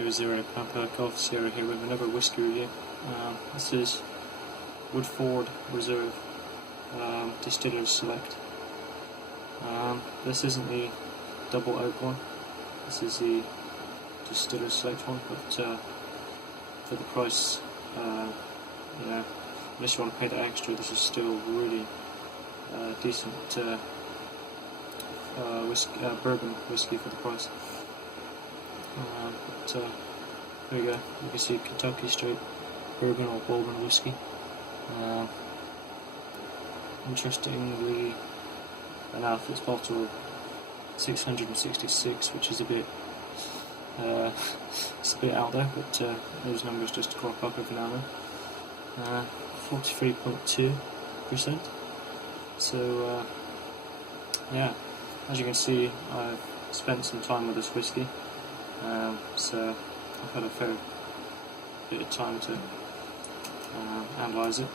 Echo Zero Papa Golf Sierra here with another whiskey review. This is Woodford Reserve Distillers Select. This isn't the double oak one, this is the Distillers Select one, but for the price, unless you want to pay that extra, this is still really decent bourbon whiskey for the price. There you go, you can see Kentucky straight bourbon or Bourbon whiskey. Interestingly enough, it's bottled 666, which is a bit it's a bit out there, but those numbers just crop up every now and then. 43.2%. So yeah, as you can see, I've spent some time with this whiskey, so I've had a fair bit of time to analyse it.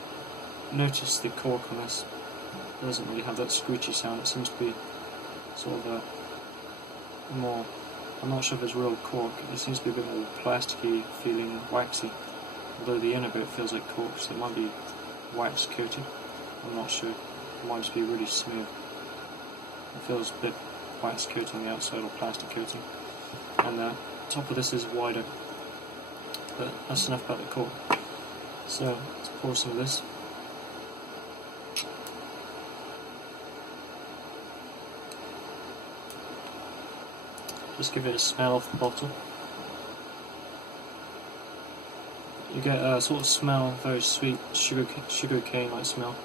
Notice the cork on this doesn't really have that screechy sound. It seems to be sort of a more, I'm not sure if it's real cork, it seems to be a bit more plasticky feeling, waxy, although the inner bit feels like cork, so it might be wax coated, I'm not sure. It might just be really smooth. It feels a bit wax coating on the outside or plastic coating, and the top of this is wider, but that's enough about the cork. So let's pour some of this. Just give it a smell off the bottle. You get a sort of smell, very sweet sugar cane like smell.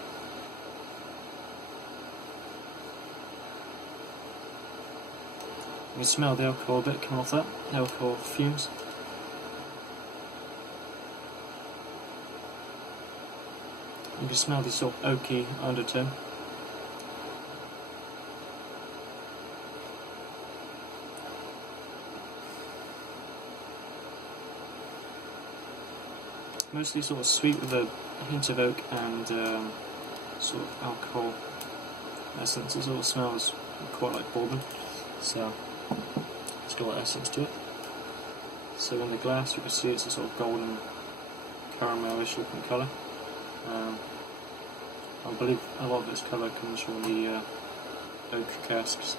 You can smell the alcohol a bit coming off that, the alcohol fumes. You can smell the sort of oaky undertone. Mostly sort of sweet with a hint of oak and sort of alcohol essence. It sort of smells quite like bourbon, so it's got essence to it. So in the glass you can see it's a sort of golden caramelish looking colour. I believe a lot of its colour comes from the oak casks.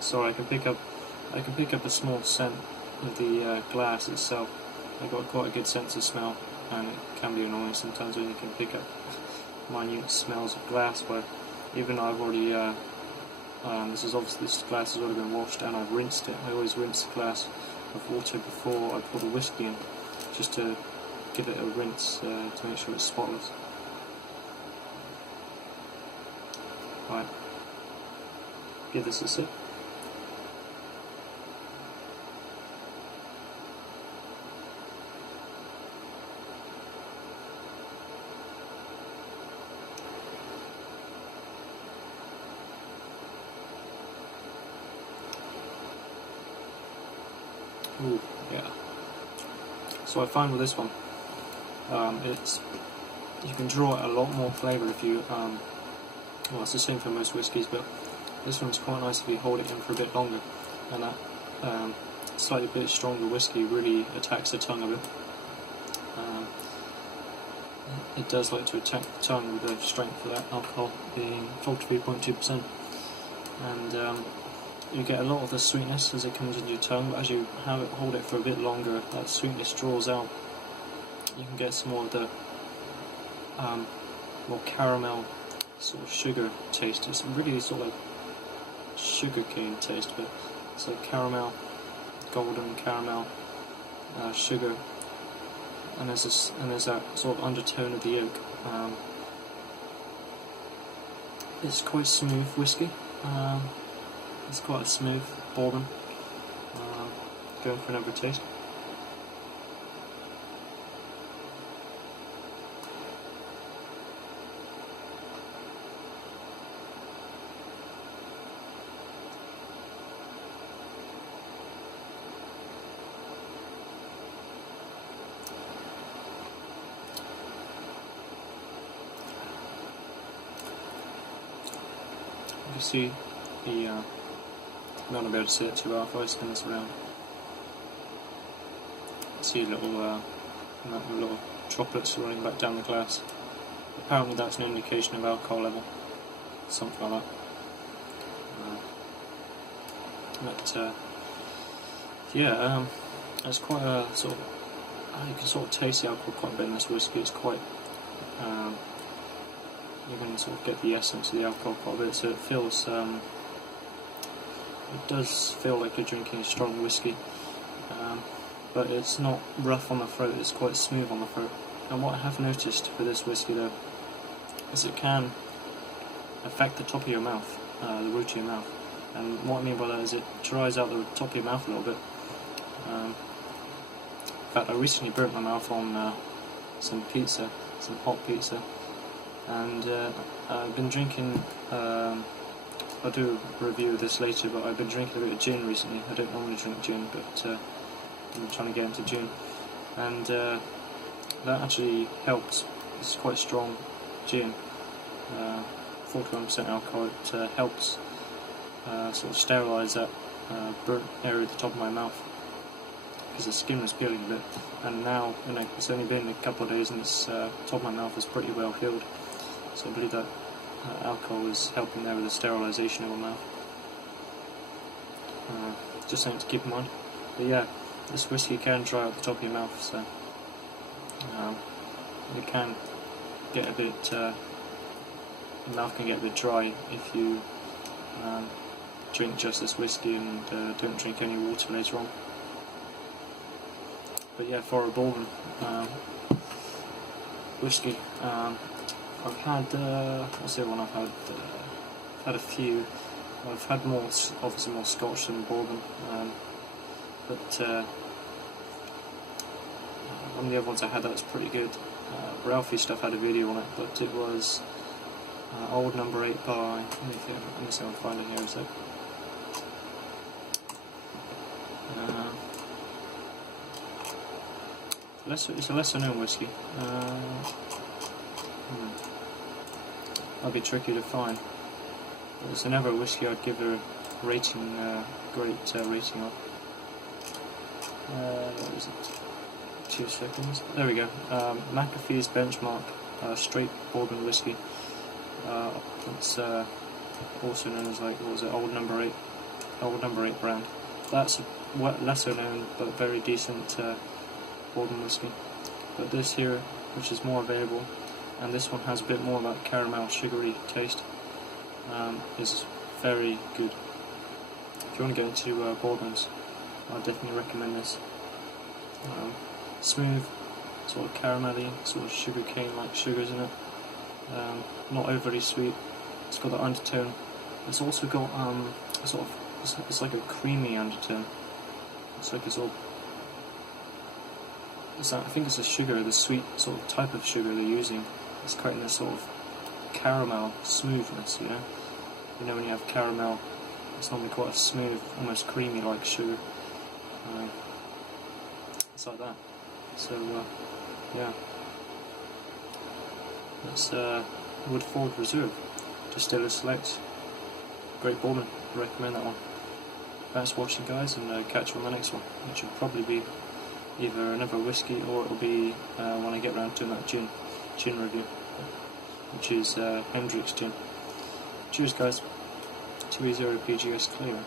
Sorry, I can pick up a small scent of the glass itself. I've got quite a good sense of smell, and it can be annoying sometimes when you can pick up minute smells of glass. Where even though I've already this glass has already been washed and I've rinsed it. I always rinse the glass of water before I pour the whiskey in, just to give it a rinse to make sure it's spotless. Right, give this a sip. Ooh, yeah. So I find with this one, you can draw a lot more flavour if you, well, it's the same for most whiskies, but this one's quite nice if you hold it in for a bit longer, and that slightly bit stronger whiskey really attacks the tongue a bit. It does like to attack the tongue with the strength of that alcohol being 43.2%, and you get a lot of the sweetness as it comes into your tongue, but as you hold it for a bit longer, that sweetness draws out. You can get some more of the more caramel sort of sugar taste. It's really sort of like sugar cane taste, but it's like caramel, golden caramel, sugar, and there's that sort of undertone of the oak. It's quite smooth whiskey. It's quite a smooth bourbon. Going for another taste. can see the, I'm not going to be able to see it too well if I spin this around. See little droplets running back down the glass. Apparently that's an indication of alcohol level, something like that. Yeah, it's quite a sort of, you can sort of taste the alcohol quite a bit in this whiskey. It's quite, you can sort of get the essence of the alcohol quite a bit, so it feels, it does feel like you're drinking a strong whiskey, but it's not rough on the throat, it's quite smooth on the throat. And what I have noticed for this whiskey though, is it can affect the top of your mouth, the root of your mouth. And what I mean by that is it dries out the top of your mouth a little bit. In fact, I recently burnt my mouth on some pizza, some hot pizza, and I've been drinking, I'll do a review of this later, but I've been drinking a bit of gin recently. I don't normally drink gin, but I'm trying to get into gin, and that actually helps. It's quite strong gin, 41% alcohol. It helps sort of sterilise that burnt area at the top of my mouth, because the skin was peeling a bit, and now it's only been a couple of days and it's top of my mouth is pretty well healed, so I believe that alcohol is helping there with the sterilisation of my mouth. Just something to keep in mind. But yeah, this whiskey can dry out the top of your mouth, so it can get a bit, your mouth can get a bit dry if you drink just this whiskey and don't drink any water later on. But yeah, for a bourbon whiskey, I've had, what's the other one I've had? I've had a few. I've had more, obviously more Scotch than bourbon, but one of the other ones I had that was pretty good. Ralphie stuff had a video on it, but it was Old Number 8 by, let me see if I can find it here in a sec. It's a lesser known whiskey. That'd be tricky to find. But it's another whiskey I'd give a rating, great rating of. What is it? 2 seconds. There we go. McAfee's Benchmark Straight Bourbon Whiskey. It's also known as, like, what was it? Old Number 8. Old Number 8 brand. That's a lesser known but very decent bourbon whiskey. But this here, which is more available, and this one has a bit more of that caramel sugary taste, is very good. If you want to get into bourbons, I definitely recommend this. Smooth, sort of caramelly, sort of sugar cane like sugars in it. Not overly sweet. It's got that undertone. It's also got sort of, it's like a creamy undertone. It's like a sort of, I think it's a sugar, the sweet sort of type of sugar they're using. It's creating this sort of caramel smoothness, you know. You know when you have caramel, it's normally quite a smooth, almost creamy like sugar. It's like that. So yeah, that's Woodford Reserve, Distillers Select. Great bourbon, recommend that one. Thanks for watching, guys, and catch you on the next one, which will probably be either another whiskey or it'll be when I get round to that gin review, which is Hendrick's gin. Cheers, guys. 2E0 PGS Clear.